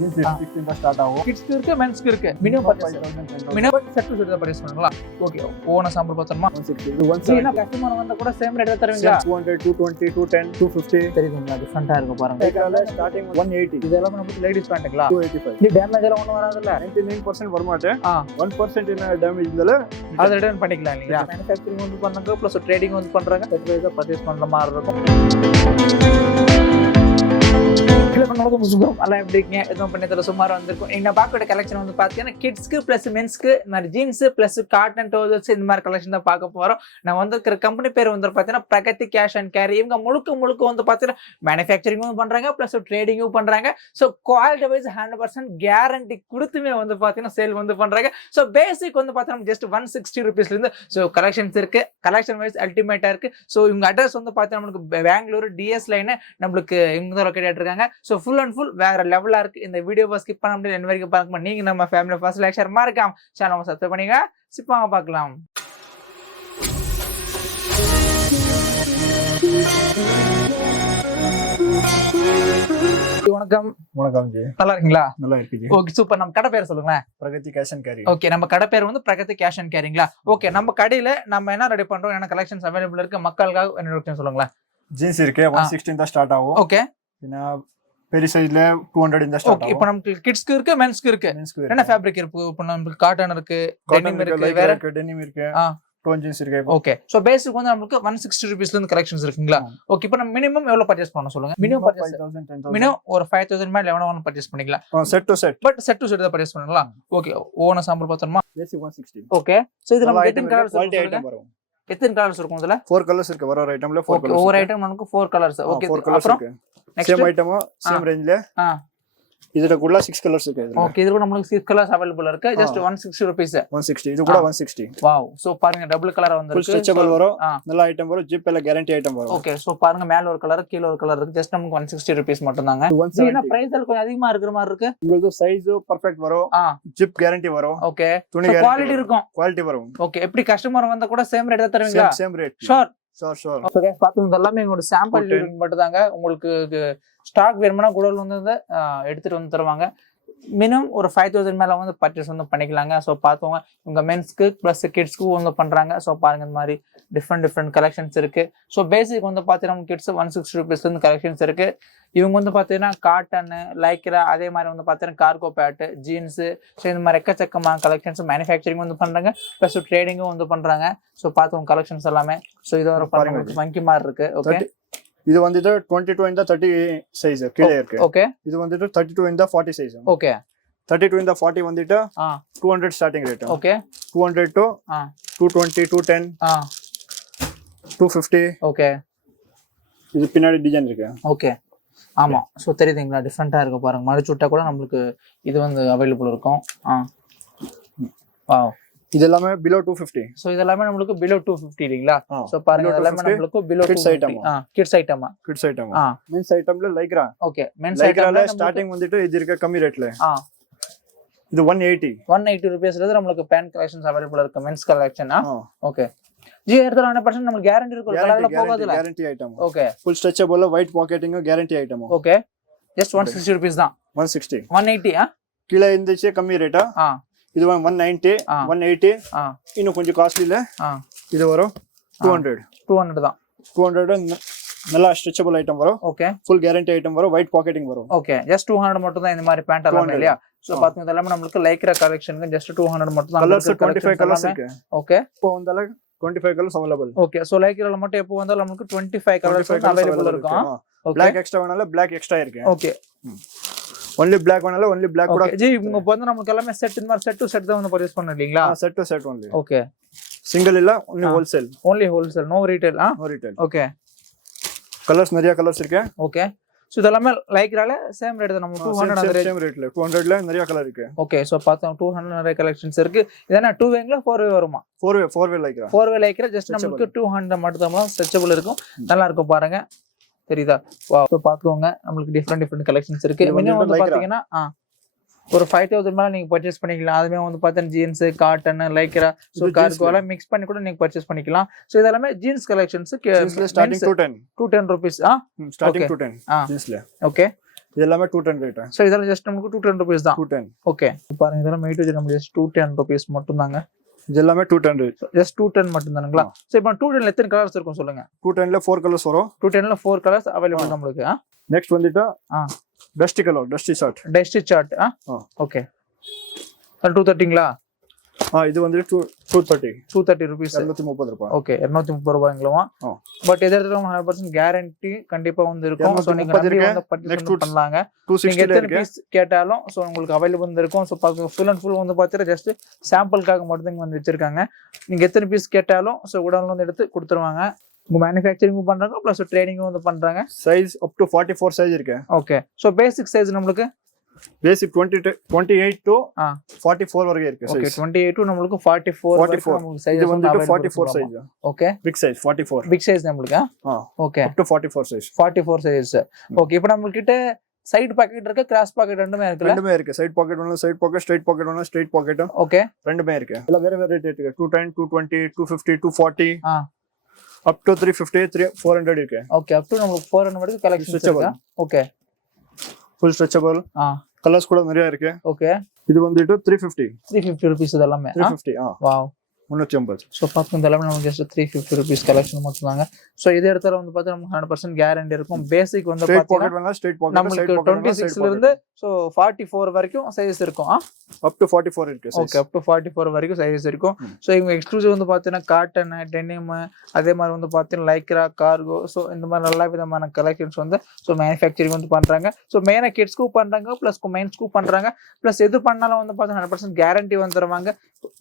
Jeans 16 தான் start ஆகும். கிட்ஸ்க்கு இருக்கு, மென்ஸ்க்கு இருக்கு. Minimum purchase minimum set to set தான் பர்ச்சேஸ் பண்ணங்களா? ஓகே. போன சாம்பிள் பார்த்தோமா? 160 இது 170. ஏன்னா கஸ்டமர் வந்தா கூட சேம் ரேட் தருவீங்களா? 200 220 210 250 தெரியுதுங்களா? டிஃபரண்டா இருக்கு பாருங்க. இதெல்லாம் ஸ்டார்டிங் 180. இதெல்லாம் நமக்கு லேடிஸ் பேண்ட்ங்களா? 285. இது டேமேஜ் எல்லாம் ஒண்ணும் வராதுல்ல? 99% வர மாட்டே. 1% என்ன டேமேஜ் இருந்தால அத ரிட்டர்ன் பண்ணிக்கலாம் இல்லையா? மேனுஃபேக்சரிங் வந்து பண்ணாங்க ப்ளஸ் ட்ரேடிங் வந்து பண்றாங்க. சர்ப்ரைஸா பர்ச்சேஸ் பண்ற மாதிரி இருக்கும். சுமார் வந்திருக்கும். நீங்க பார்க்கக்கூடிய கலெக்ஷன் வந்து பாத்தீங்கன்னா கிட்ஸ்க்கு பிளஸ் மென்ஸ்க்கு ஜீன்ஸ் பிளஸ் காட்டன் ட்ரவுசர்ஸ் இந்த மாதிரி கலெக்ஷன் தான் பார்க்க போறோம். நான் வந்து கம்பெனி பேர் வந்து பாத்தீங்கன்னா பிரகதி கேஷ் அண்ட் கேரி. இவங்க முழுக்க வந்து பாத்தீங்கன்னா மேனுஃபேக்சரிங்கும் பண்றாங்க பிளஸ் ட்ரேடிங்கும் பண்றாங்க. ஸோ குவாலிட்டி வைஸ் 100% கேரண்டி கொடுத்துமே வந்து பாத்தீங்கன்னா சேல் வந்து பண்றாங்க. ஸோ பேசிக் வந்து பாத்தீங்கன்னா ஜஸ்ட் 160 rupeesல இருந்து ஸோ கலெக்ஷன்ஸ் இருக்கு. கலெக்ஷன் வைஸ் அல்டிமேட்டா இருக்கு. ஸோ இவங்க அட்ரஸ் வந்து பாத்தீங்கன்னா நம்மளுக்கு பெங்களூர் DS லைன் நம்மளுக்கு இங்க தான் லொக்கேட் ஆயிட்டு சோ ஃபுல் அண்ட் ஃபுல் வேற லெவலா இருக்கு. இந்த வீடியோவை ஸ்கிப் பண்ண முடியாது, என்ன வரைக்கும் பார்க்க நீங்க நம்ம ஃபேமிலி ஃபர்ஸ்ட் லைக் ஷேர் மறக்காம சேனலை சப்ஸ்கிரைப் பண்ணுங்க. சிப்பாங்க பார்க்கலாம். வணக்கம். வணக்கம் ஜி. நல்லா இருக்கீங்களா? நல்லா இருக்கு ஜி. Okay super. நம்ம கடை பேர் சொல்லுங்க. Pragathi cash and carry. Okay, நம்ம கடை பேர் வந்து பிரகதி கேஷ் அண்ட் கேரிங்களா? ஓகே, நம்ம கடையில நம்ம என்ன ரெடி பண்றோம், என்ன கலெக்ஷன்ஸ் அவைலபிள் இருக்கு, மக்களுக்காக என்ன சொல்லுங்களேன். ஜீன்ஸ் இருக்கு 116 தான் ஸ்டார்ட் ஆகும். ஓகே. பின்ன பெரிய சைஸ்ல 200 இந்த ஸ்டார்ட் ஆகும். இப்போ நமக்கு கிட்ஸ்க்கு இருக்கு, மென்ஸ்க்கு இருக்கு. என்ன ஃபேப்ரிக் இருக்கு? இப்போ நமக்கு காட்டன் இருக்கு, டெனிம் இருக்கு, வேற டெனிம் இருக்கு, டோன் ஜீன்ஸ் இருக்கு. ஓகே. சோ பேசிக் வந்து நமக்கு 160 rupeesல இருந்து கலெக்ஷன்ஸ் இருக்குங்களா? ஓகே. இப்போ நம்ம மினிமம் எவ்வளவு பர்ச்சேஸ் பண்ணனும் சொல்லுங்க. மினிமம் பர்ச்சேஸ் 5000 மினிமம் ஒரு 5000 மேல எவ்வளவு பர்ச்சேஸ் பண்ணிக்கலாம். Set to set. But set to set தான் பர்ச்சேஸ் பண்ணலாம். ஓகே. ஓன சாம்பிள் பார்த்தோமா? பேசிக் 160. ஓகே. சோ இது நம்ம எத்தனை கலர்ஸ் குவாலிட்டி ஐட்டம் வரும். எத்தனை கலர்ஸ் இருக்கும் இதுல? 4 கலர்ஸ் இருக்கு. வர ஐட்டம்ல 4 கலர்ஸ். ஒவ்வொரு ஐட்டம் நமக்கு 4 கலர்ஸ். ஓகே. அப்புறம் நெக்ஸ்ட் சேம் ஐட்டமோ சேம் ரேஞ்ச்ல இதுல கூட 6 கலர்ஸ் இருக்கு. ஓகே. இதுல நமக்கு 6 கலர்ஸ் அவேலபிள் இருக்கு. Just 160 rupees. 160. இது கூட 160. வாவ். சோ பாருங்க டபுள் கலர் வந்திருக்கு. ஸ்ட்ரெச்சபிள் வரும். நல்ல ஐட்டம் வரும். ஜிப் எல்லாம் கேரண்டி ஐட்டம் வரும். ஓகே. சோ பாருங்க மேல ஒரு கலர் கீழ ஒரு கலர் இருக்கு. ஜஸ்ட் நமக்கு 160 rupees மட்டும் தாங்க. என்ன பிரைஸ் கொஞ்சம் அதிகமா இருக்கிற மாதிரி இருக்கு. உங்களுக்கு சைஸ் பெர்ஃபெக்ட் வரும். ஜிப் கேரண்டி வரும். ஓகே. துணி கேரண்டி குவாலிட்டி இருக்கும். குவாலிட்டி வரும். ஓகே. எப்படி கஸ்டமர் வந்தா கூட சேம் ரேட் தான் தருவீங்களா? Same rate. ஷூர். ஓகே. பாத்துங்க எல்லாமே எங்களோட சாம்பிள் மட்டும் தாங்க. உங்களுக்கு ஸ்டாக் வேணும்னா கூட வந்து எடுத்துட்டு வந்து தருவாங்க. மினிமம் ஒரு 5000 மேல வந்து பர்ச்சேஸ் வந்து பண்ணிக்கலாங்க. ஸோ பார்த்துவோங்க. இவங்க மென்ஸ்க்கு பிளஸ் கிட்ஸ்க்கு வந்து பண்றாங்க. ஸோ பாருங்க இந்த மாதிரி டிஃப்ரெண்ட் கலெக்ஷன்ஸ் இருக்கு. ஸோ பேசிக் வந்து பார்த்தீங்கன்னா கிட்ஸ் 160 rupeesல இருந்து கலெக்ஷன்ஸ் இருக்கு. இவங்க வந்து பார்த்தீங்கன்னா காட்டன், லைக்ரா, அதே மாதிரி வந்து பார்த்தீங்கன்னா கார்கோ பேட், ஜீன்ஸ், ஸோ இந்த மாதிரி எக்கச்சக்கமான கலெக்ஷன்ஸ் மேனுஃபேக்சரிங் வந்து பண்றாங்க. பிளஸ் ட்ரேடிங்கும் வந்து பண்றாங்க. ஸோ பார்த்துவோங்க கலெக்ஷன்ஸ் எல்லாமே. ஸோ இது ஒரு ஃபங்கி மாதிரி இருக்கு. ஓகே. இது வந்துட்டு 22 இந்த 30 சைஸ் கீழே இருக்கு. ஓகே. இது வந்துட்டு 32 இந்த 40 சைஸ். ஓகே. 32 இந்த 40 வந்துட்டு 200 starting rate. Okay. 200 to 220 210 250. Okay. இது பின்னாடி டிசைன் இருக்கு. ஓகே. ஆமா. சோ தெரியுதுங்களா? டிஃபரெண்டா இருக்கு பாருங்க. மடிச்சு விட்டா கூட நமக்கு இது வந்து அவைலபிள் இருக்கும். வாவ். இது எல்லாமே below 250. சோ இதெல்லாம் நமக்கு below 250 இல்லீங்களா? சோ பாருங்க இதெல்லாம் நமக்கு below kids item. kids item. men's itemல லைக்ரா. ஓகே. men's itemல ஸ்டார்டிங் வந்துட்டு இது இருக்க கம்மி ரேட்ல. இது 180 rupeesல நமக்கு பேண்ட் கலெக்ஷன்ஸ் அவேலபிள் இருக்கு. men's collection. ஓகே. ஜி எடுத்தா 100% நமக்கு கேரண்டி இருக்கு. கலர்ல போகாதுல. Guarantee item. Okay. full stretchable white pocketing guarantee item. Okay. just 160 rupees தான். 160. 180. கீழ இருந்துச்சு கம்மி ரேட்டா. இது 190 180. இன்னும் கொஞ்சம் காஸ்ட்லில இது வரும் 200 தான். 200 நல்ல ஸ்ட்ரெச்சபிள் ஐட்டம் வரும். ஓகே. ஃபுல் கேரண்டி ஐட்டம் வரும். ஒயிட் பாக்கெட்டிங் வரும். ஓகே. ஜஸ்ட் 200 மட்டும் தான் இந்த மாதிரி பேண்ட் எல்லாம் இல்லையா? சோ பாத்தீங்க இதெல்லாம் நமக்கு லைக்ரா கலெக்ஷனுக்கு ஜஸ்ட் 200 மட்டும் தான். கலர்ஸ் 25 கலர்ஸ் இருக்கு. ஓகே. இப்போ வந்தால 25 கலர்ஸ் அவைலபிள். ஓகே. சோ லைக்ரால மட்டும் எப்போ வந்தாலும் நமக்கு 25 கலர்ஸ் அவைலபிள் இருக்கும். Black எக்ஸ்ட்ரா வேணால Black எக்ஸ்ட்ரா இருக்கு. Okay. only black வேணால only black கூட. ஜி இங்க வந்து நமக்கு எல்லாமே செட் இந்த மாதிரி செட் டு செட் தான் வந்து பர்ச்சேஸ் பண்ணீங்களா? Set to set only. Okay. Single இல்ல only wholesale. only wholesale, no retail. no retail. Okay. Colours நிறைய கலர்ஸ் இருக்கு. ஓகே. சோ இதெல்லாம் லைக்ரால சேம் ரேட் தான். நம்ம 200 அந்த ரேட். சேம் ரேட்ல 200ல நிறைய கலர் இருக்கு. ஓகே. சோ பார்த்தோம் 200 நிறைய கலெக்ஷன்ஸ் இருக்கு. இதனா 2 வேங்களா 4 வே வருமா? 4 வே லைக்ரா. 4 வே லைக்ரா ஜஸ்ட் நமக்கு 200 மட்டும் தான் ஸ்ட்ரெச்சபிள் இருக்கும். நல்லா இருக்கும் பாருங்க. தெரியுதா? வாவ். பாத்துக்கோங்க நமக்கு டிஃபரெண்ட் கலெக்ஷன்ஸ் இருக்கு. மினிமம் வந்து பாத்தீங்கன்னா ஒரு 5000 மேல நீங்க பர்ச்சேஸ் பண்ணிக்கலாம். அதுமே வந்து பாத்தீங்கன்னா jeans, cotton, Lycra, so cargo எல்லாம் மிக்ஸ் பண்ணி கூட நீங்க பர்ச்சேஸ் பண்ணிக்கலாம். சோ இதெல்லாம் jeans collections starting 210 rupees. Starting 210 ஜீன்ஸ்ல. ஓகே. இது எல்லாமே 210 ரேட். சோ இதெல்லாம் ஜஸ்ட் நமக்கு 210 rupees தான். 210. ஓகே பாருங்க இதெல்லாம் மெயிட் வச்சு நம்ம ஜஸ்ட் 210 rupees மட்டும் தாங்க. இது எல்லாமே 210 ரேட். ஜஸ்ட் 210 மட்டும் தானுங்களா? சோ இப்போ 210 ல எத்தனை கலர்ஸ் இருக்கும் சொல்லுங்க. 210 ல 4 கலர்ஸ் வரும். 210 ல 4 கலர்ஸ் அவைலபிள் நம்மளுக்கு. நெக்ஸ்ட் வந்துட்டு dusty colour, dusty short. Dusty short. Okay 230ங்களா? இது வந்து 230 rupees. 230 ரூபாய். ஓகே 230 ரூபாய்ங்களா? பட் இதே இடத்துல 100% கேரண்டி கண்டிப்பா வந்து இருக்கும். சோ நீங்க வந்து பர்ச்சேஸ் பண்ணலாங்க. நீங்க எத்தனை பீஸ் கேட்டாலும் சோ உங்களுக்கு அவைலபிள் இருக்கும். சோ ஃபுல் அண்ட் ஃபுல் வந்து பாத்தீங்கன்னா ஜஸ்ட் சாம்பிளுக்காக மட்டும் தான் வந்து வச்சிருக்காங்க. நீங்க எத்தனை பீஸ் கேட்டாலும் சோ உடனே வந்து எடுத்து கொடுத்துருவாங்க. உங்க மேனுஃபேக்சரிங் பண்றாங்க பிளஸ் ட்ரேடிங் வந்து பண்றாங்க. சைஸ் அப் டு 44 சைஸ் இருக்கு. ஓகே சோ பேசிக் சைஸ் நம்மளுக்கு பேசிக் 28 to 44 வரைக்கும் இருக்கு. ஓகே 28 to நம்மளுக்கு 44 வரைக்கும் நமக்கு சைஸ் வந்து 44 size. Okay big size 44. Big size நம்மளுக்கு. Okay up to 44 size. 44 size. Okay இப்போ நம்ம கிட்ட சைடு பாக்கெட் இருக்கு, கிராஸ் பாக்கெட் ரெண்டுமே இருக்கு. ரெண்டுமே இருக்கு. சைடு பாக்கெட் ஒன்னு சைடு பாக்கெட், ஸ்ட்ரைட் பாக்கெட் ஒன்னு ஸ்ட்ரைட் பாக்கெட். ஓகே ரெண்டுமே இருக்கு. எல்லாம் வேற வேற ரேட் இருக்கு. 210, 220, 250, 240 up to 350, 400 இருக்கு. ஓகே அப் டு நமக்கு 400 வரைக்கும் கலெக்ஷன்ஸ் இருக்கு. Okay full stretchable. கலர்ஸ் கூட நிறைய இருக்கு. ஓகே இது வந்துட்டு 350 rupees இதெல்லாம். 350. வாவ் 350. சோ பாத்தீங்க இதெல்லாம் நமக்கு ஜஸ்ட் 350 rupees கலெக்ஷன் மட்டும் தாங்க. சோ இதே இடத்துல வந்து பாத்தீங்கன்னா நமக்கு 100% கேரண்டி இருக்கும். பேசிக் வந்து பாத்தீங்கன்னா ஸ்ட்ரைட் பாக்கெட் நமக்கு 26 ல இருந்து சோ 44 வரைக்கும் சைஸ் இருக்கும். அப் டு 44 இருக்கு சைஸ். ஓகே அப் டு 44 வரைக்கும் சைஸ் இருக்கும். சோ இவங்க எக்ஸ்க்ளூசிவ் வந்து பாத்தீங்கன்னா காட்டன், டெனிம், அதே மாதிரி வந்து பாத்தீங்கன்னா லைக்ரா, கார்கோ, சோ இந்த மாதிரி நல்ல விதமான கலெக்ஷன்ஸ் வந்து சோ மேனுஃபேக்சரிங் வந்து பண்றாங்க. சோ மெயினா கிட்ஸ்க்கு பண்றாங்க பிளஸ் மென்ஸ்க்கு பண்றாங்க. பிளஸ் எது பண்ணாலும் வந்து பாத்தீங்கன்னா 100% கேரண்டி வந்து தருவாங்க.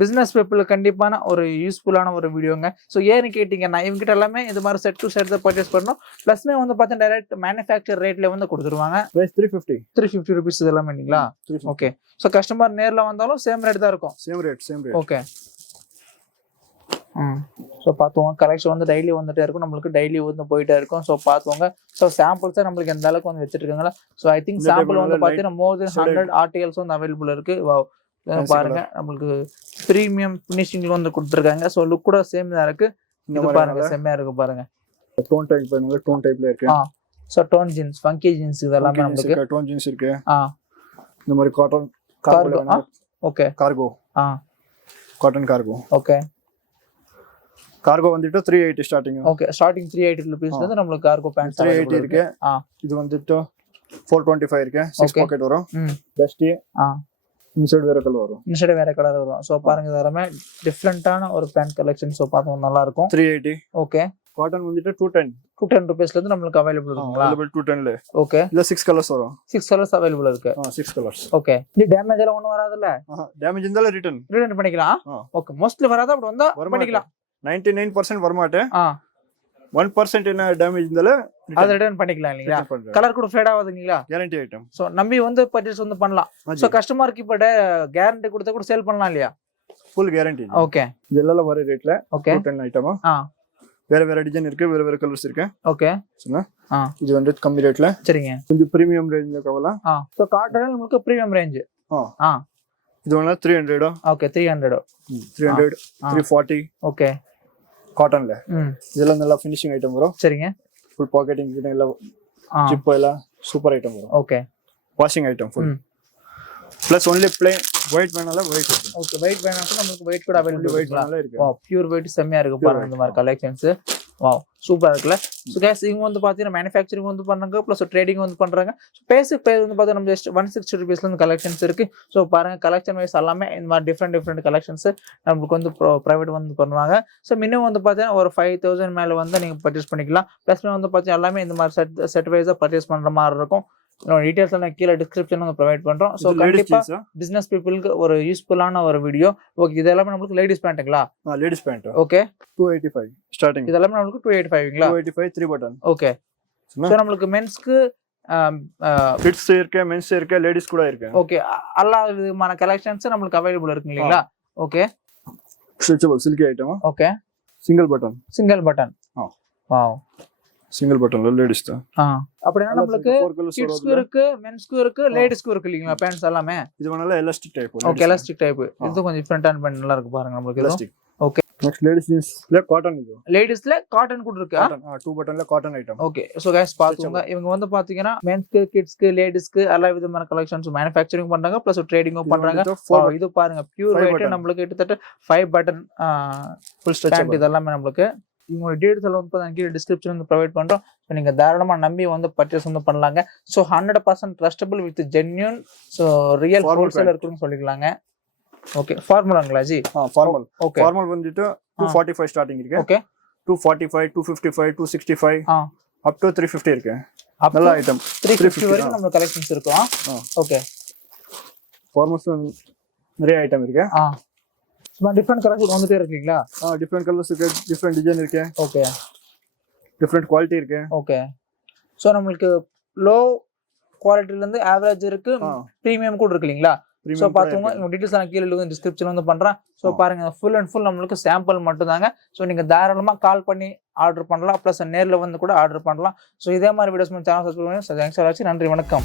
பிசினஸ் பீப்புள் கண்டிப்பான ஒரு யூஸ்ஃபுல்லான ஒரு வீடியோங்க. சோ ஏன்னு கேட்டீங்கன்னா இவங்க கிட்ட எல்லாமே இந்த மாதிரி செட் டு செட் தான் பர்ச்சேஸ் பண்ணனும். பிளஸ்மே வந்து பாத்தீங்கன்னா டைரக்ட் மேனுஃபேக்சர் ரேட்ல வந்து கொடுத்துருவாங்க. பிரைஸ் 350 rupees இதெல்லாம் பண்ணீங்களா? ஓகே சோ கஸ்டமர் நேர்ல வந்தாலும் சேம் ரேட் தான் இருக்கும். Same rate. ஓகே சோ பாத்துவாங்க. கலெக்ஷன் வந்து டெய்லி வந்துட்டே இருக்கும். நம்மளுக்கு டெய்லி வந்து போயிட்டே இருக்கும். சோ பாத்துவாங்க. சோ சாம்பிள்ஸ் நம்மளுக்கு எந்த அளவுக்கு வந்து வச்சிட்டு இருக்காங்களா? சோ ஐ திங்க் சாம்பிள் வந்து பாத்தீங்கன்னா மோர் தென் 100 ஆர்டிகல்ஸ் வந்து அவைலபிள் இருக்கு. வாவ் பாருங்க நம்மளுக்கு பிரீமியம் ஃபினிஷிங்ல வந்து கொடுத்திருக்காங்க. சோ லுக் கூட சேம் தான் இருக்கு. இது பாருங்க செமையா இருக்கு பாருங்க. டோன் டைப் பண்ணுங்க. டோன் டைப்ல இருக்கு. So torn jeans, funky jeans இதெல்லாம் நமக்கு. டோன் ஜீன்ஸ் இருக்கு. இந்த மாதிரி cotton cargo. Okay cargo. Cotton cargo. Okay cargo வந்துட்டு 380 ஸ்டார்டிங். ஓகே ஸ்டார்டிங் 380 rupees வந்து நமக்கு கார்கோ பேண்ட் 380 இருக்கு. இது வந்துட்டு 425 இருக்கு. 6 பாக்கெட் வரும். டஸ்டி. இன்சைட் வேற கலர் வரும். சோ பாருங்க இதெல்லாம் டிஃபரண்டான ஒரு பேண்ட் கலெக்ஷன். சோ பாத்தோம் நல்லா இருக்கும். 380. ஓகே காட்டன் வந்துட்டு 210 rupees ல இருந்து நமக்கு அவைலபிள் இருக்குங்களா? அவைலபிள் 210 ல. ஓகே இதுல 6 கலர்ஸ் வரும். 6 கலர்ஸ் அவைலபிள் இருக்கு. 6 கலர்ஸ். ஓகே இது டேமேஜ் எல்லாம் ஒண்ணும் வராதுல்ல? டேமேஜ் இருந்தால ரிட்டர்ன் பண்ணிக்கலாம். ஓகே மோஸ்ட்லி வராது. அப்படி வந்தா பண்ணிக்கலாம். 99% வர மாட்டேன். 1% என்ன டேமேஜ் இருந்தால அத ரிட்டர்ன் பண்ணிக்கலாம் இல்லையா? கலர் கூட ஃபேட் ஆகாதுங்களா? Guarantee item. சோ நம்பி வந்து பர்ச்சேஸ் வந்து பண்ணலாம். சோ கஸ்டமருக்கு இப்ப கேரண்டி கொடுத்தா கூட சேல் பண்ணலாம் இல்லையா? Full guarantee. ஓகே இதெல்லாம் வர ரேட்ல. Okay 210 item. வேற வேற டிசைன் இருக்கு. வேற வேற கலர்ஸ் இருக்கு. ஓகே சொன்னா இது வந்து கம்மி ரேட்ல. சரிங்க. கொஞ்சம் பிரீமியம் ரேஞ்ச்ல கவலாம். சோ காட்டன் நமக்கு பிரீமியம் ரேஞ்ச். இது வந்து 300. ஓகே 300 340. ஓகே காட்டன்ல. இதெல்லாம் நல்ல ஃபினிஷிங் ஐட்டம் வரும். சரிங்க. ஃபுல் பாக்கெட்டிங் இதெல்லாம் ஜிப் எல்லாம் சூப்பர் ஐட்டம் வரும். Okay washing item full. Plus only plain white வேணால ஒயிட் இருக்கு. ஓகே ஒயிட் வேணாலும் நமக்கு ஒயிட் கூட அவைலபிள் ஒயிட் வேணால இருக்கு. வாவ் பியூர் ஒயிட் செமையா இருக்கு பாருங்க இந்த மாதிரி கலெக்ஷன்ஸ். வாவ் சூப்பரா இருக்குல. சோ गाइस இவங்க வந்து பாத்தீங்கன்னா மேனுஃபேக்சரிங் வந்து பண்றாங்க பிளஸ் ட்ரேடிங் வந்து பண்றாங்க. சோ பேசிக் பிரைஸ் வந்து பாத்தீங்கன்னா நம்ம ஜஸ்ட் 160 rupees ல இருந்து கலெக்ஷன்ஸ் இருக்கு. சோ பாருங்க கலெக்ஷன் வைஸ் எல்லாமே இந்த மாதிரி டிஃபரண்ட் கலெக்ஷன்ஸ் நமக்கு வந்து ப்ரைவேட் வந்து பண்ணுவாங்க. சோ மினிமம் வந்து பாத்தீங்கன்னா ஒரு 5000 மேல வந்து நீங்க பர்ச்சேஸ் பண்ணிக்கலாம். பிளஸ் வந்து பாத்தீங்கன்னா எல்லாமே இந்த மாதிரி செட் வைஸா பர்ச்சேஸ் பண்ற மாதிரி இருக்கும். டீடைல்ஸ் எல்லாம் கீழே டிஸ்கிரிப்ஷன்ல ப்ரொவைட் பண்றோம். சோ கண்டிப்பா பிசினஸ் பீப்புளுக்கு ஒரு யூஸ்ஃபுல்லான ஒரு வீடியோ. ஓகே இது எல்லாமே நமக்கு லேடிஸ் பேண்ட்ங்களா? Ladies pant. Okay 285 starting. இது எல்லாமே நமக்கு 285ங்களா? 285 3 பட்டன். ஓகே சோ நமக்கு மென்ஸ்க்கு கிட்ஸ் இருக்கு, மென்ஸ் இருக்கு, லேடிஸ் கூட இருக்கு. ஓகே எல்லா விதமான கலெக்ஷன்ஸ் நமக்கு அவைலபிள் இருக்கு இல்லீங்களா? Okay stretchable silky item. Okay single button. Wow single பட்டன்ல லேடிஸ் தான். அப்படினா நமக்கு கிட்ஸ்க்கு இருக்கு, மென்ஸ்க்கு இருக்கு, லேடிஸ்க்கு இருக்கு இல்லீங்களா பேண்ட்ஸ் எல்லாமே? இது வந்து elastic type. Okay elastic type. இது கொஞ்சம் டிஃபரண்டான பேண்ட் நல்லா இருக்கு பாருங்க நமக்கு. Elastic. Okay Next ladies jeans ல காட்டன் இது. லேடிஸ்ல காட்டன் கூட இருக்கு. காட்டன் 2 பட்டன்ல cotton item. Okay so guys பாத்துங்க இவங்க வந்து பாத்தீங்கன்னா மென்ஸ்க்கு கிட்ஸ்க்கு லேடிஸ்க்கு எல்லா விதமான கலெக்ஷன்ஸ் மேனுஃபேக்சரிங் பண்றாங்க பிளஸ் ட்ரேடிங்கும் பண்றாங்க. இது பாருங்க பியூர் ஒயிட் நம்மளுக்கு கிட்டத்தட்ட 5 பட்டன் ஃபுல் ஸ்ட்ரெச் இதெல்லாம் நம்மளுக்கு இவங்களோட டீடைல்ஸ் எல்லாம் வந்து கீழே டிஸ்கிரிப்ஷன் வந்து ப்ரொவைட் பண்றோம். ஸோ நீங்க தாராளமா நம்பி வந்து பர்ச்சேஸ் வந்து பண்ணலாங்க. So 100% trustable with genuine so real wholesaler இருக்குன்னு சொல்லிக்கலாங்க. ஓகே ஃபார்மலாங்களா ஜி? ஃபார்மல். ஓகே ஃபார்மல் வந்துட்டு 245 ஸ்டார்டிங் இருக்கு. ஓகே 245 255 265 அப் டு 350 இருக்கு. நல்ல ஐட்டம் 350 வரைக்கும் நம்ம கலெக்ஷன்ஸ் இருக்கும். ஓகே ஃபார்மல்ஸ் நிறைய ஐட்டம் இருக்கு. சும்மா டிஃபரெண்ட் கலர்ஸ் வந்துட்டே இருக்கீங்களா? டிஃபரெண்ட் கலர்ஸ் இருக்கு, டிஃபரெண்ட் டிசைன் இருக்கு. ஓகே டிஃபரெண்ட் குவாலிட்டி இருக்கு. ஓகே சோ நமக்கு லோ குவாலிட்டில இருந்து ஆவரேஜ் இருக்கு, பிரீமியம் கூட இருக்கு இல்லீங்களா? சோ பாத்துங்க இந்த டீடைல்ஸ் நான் கீழ லிங்க் டிஸ்கிரிப்ஷன்ல வந்து பண்றேன். சோ பாருங்க ஃபுல் அண்ட் ஃபுல் நமக்கு சாம்பிள் மட்டும் தாங்க. சோ நீங்க தாராளமா கால் பண்ணி ஆர்டர் பண்ணலாம், பிளஸ் நேர்ல வந்து கூட ஆர்டர் பண்ணலாம். சோ இதே மாதிரி வீடியோஸ் சேனல் சப்ஸ்கிரைப் பண்ணுங்க. தேங்க்ஸ் ஃபார் வாட்சிங். நன்றி, வணக்கம்.